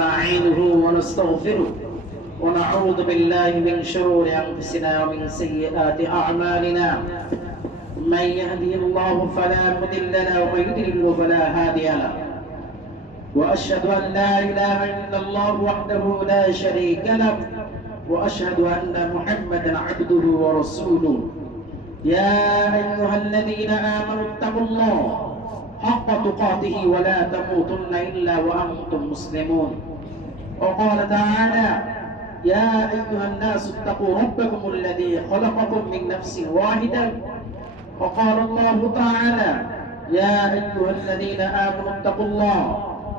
ونستعينه ونستغفره ونعوذ بالله من شرور أنفسنا ومن سيئات أعمالنا. من يهدي الله فلا مضل له ومن يضلل فلا هادي له. وأشهد أن لا إله إلا الله وحده لا شريك له وأشهد أن محمدا عبده ورسوله. يا أيها الذين آمنوا اتقوا الله حق تقاته ولا تموتن إلا وأنتم مسلمون. وقال تعالى: يا أيها الناس اتقوا ربكم الذي خلقكم من نفس واحدة. وقال الله تعالى: يا أيها الذين آمنوا اتقوا الله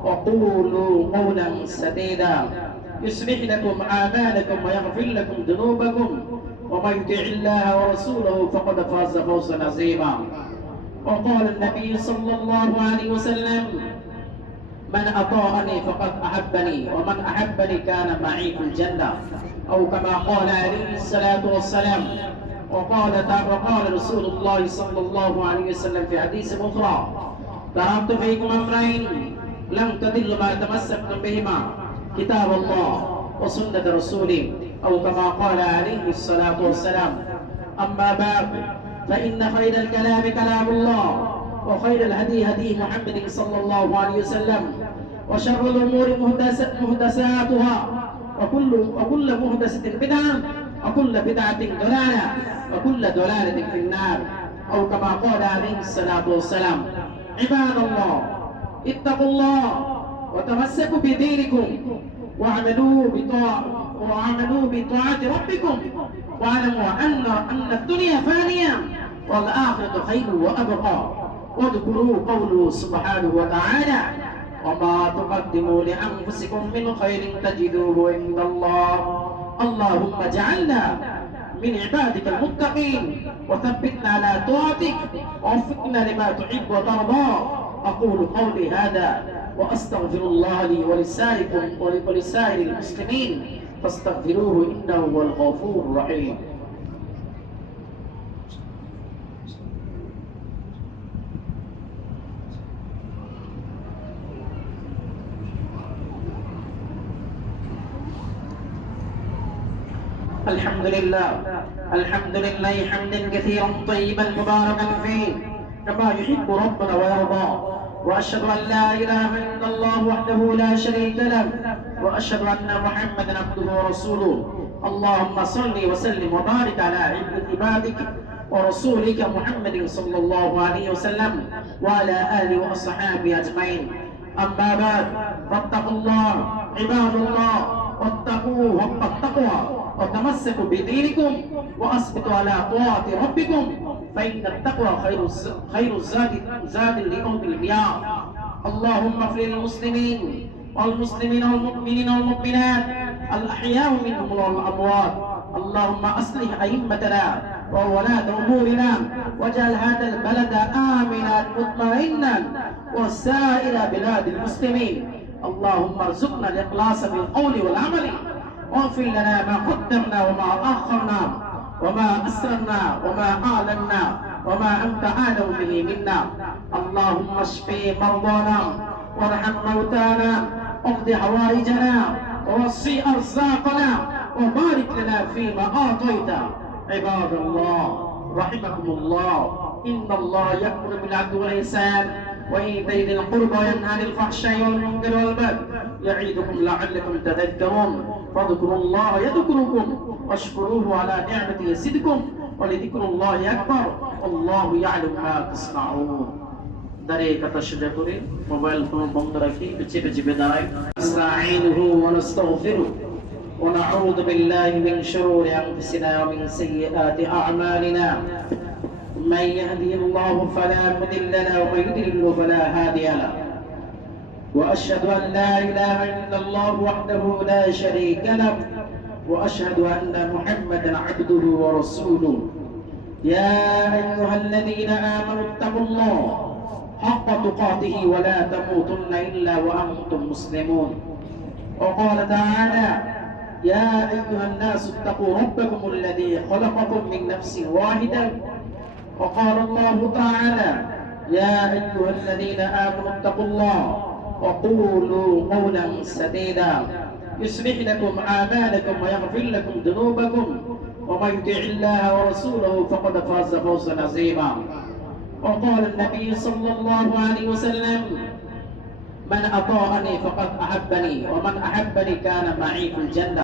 وقولوا قولا سديدا يصلح لكم أعمالكم ويغفر لكم ذنوبكم ومن يطع الله ورسوله فقد فاز فوزا عظيما. وقال النبي صلى الله عليه وسلم: من أطاعني فقد أحبني ومن أحبني كان معي في الجنة، أو كما قال عليه الصلاة والسلام. وقال رسول الله صلى الله عليه وسلم في حديث أخرى: تركت فيكم أمرين لم تضلوا ما تمسكتم بهما، كتاب الله وسنة رسوله، أو كما قال عليه الصلاة والسلام. أما بعد، فإن خير الكلام كلام الله، وخير الهدي هدي محمد صلى الله عليه وسلم، وشر الأمور محدثاتها، وكل محدثة بدعة، وكل بدعة ضلالة، وكل ضلالة في النار، أو كما قال عليه الصلاة والسلام. عباد الله، اتقوا الله وتمسكوا بدينكم واعملوا بطاعة ربكم، واعلموا أن الدنيا فانية والآخرة خير وأبقى. واذكروا قوله سبحانه وتعالى: وما تقدموا لأنفسكم من خير تجدوه عند الله. اللهم اجعلنا من عبادك المتقين وثبتنا على طاعتك ووفقنا لما تحب وترضى. أقول قولي هذا وأستغفر الله لي ولسائر المسلمين فاستغفروه إنه هو الغفور الرحيم. الحمد لله حمدا كثيرا طيبا مباركا فيه كما يحب ربنا ويرضى. وأشهد أن لا إله إلا الله وحده لا شريك له وأشهد أن محمدا عبده ورسوله. اللهم صل وسلم وبارك على عبادك ورسولك محمد صلى الله عليه وسلم وعلى آله وأصحابه أجمعين. أما بعد، فاتقوا الله عباد الله، واتقوه حق التقوى، وتمسكوا بدينكم واثبتوا على طاعة ربكم، فإن التقوى خير زاد ليوم الميعاد. اللهم اغفر للمسلمين والمسلمين والمؤمنين والمؤمنات الأحياء منهم والأموات. اللهم أصلح أئمتنا وولاة أمورنا، واجعل هذا البلد آمنا مطمئنا وسائر بلاد المسلمين. اللهم ارزقنا الإخلاص في القول والعمل، واغفر لنا ما قدمنا وما أخرنا وما أسررنا وما أعلنا وما أنت أعلم به منا. اللهم اشف مرضانا وارحم موتانا واقض حوائجنا ووسع أرزاقنا وبارك لنا فيما أعطيت. عباد الله رحمكم الله، إن الله يأمر بالعدل والإحسان وإيتاء ذي القربى وينهى عن الفحشاء والمنكر والبغي يعظكم لعلكم تذكرون. فاذكروا الله يذكركم واشكروه على نعمته يزدكم ولذكر الله أكبر والله يعلم ما تصنعون. দাঁড়িয়ে কথা সোজা করে মোবাইল ফোন বন্ধ রাখি, চেপে চেপে দাঁড়াই। নাস্তাঈনুহু ওয়া নাস্তাগফিরুহু ওয়া নাউযু বিল্লাহি মিন শুরুরি আনফুসিনা ওয়া মিন সাইয়্যাতি আ'মালিনা। من يهدي الله فلا مضل له ومن يضلل فلا هادي له. وأشهد أن لا إله إلا الله وحده لا شريك له وأشهد أن محمدا عبده ورسوله. يا أيها الذين آمنوا اتقوا الله حق تقاته ولا تموتن إلا وأنتم مسلمون. وقال تعالى: يا أيها الناس اتقوا ربكم الذي خلقكم من نفس واحدة. وقال الله تعالى: يا أيها الذين آمنوا اتقوا الله وقولوا قولا سديدا يصلح لكم أعمالكم ويغفر لكم ذنوبكم ومن يطع الله ورسوله فقد فاز فوزا عظيما. وقال النبي صلى الله عليه وسلم: من أطاعني فقد أحبني ومن أحبني كان معي في الجنة.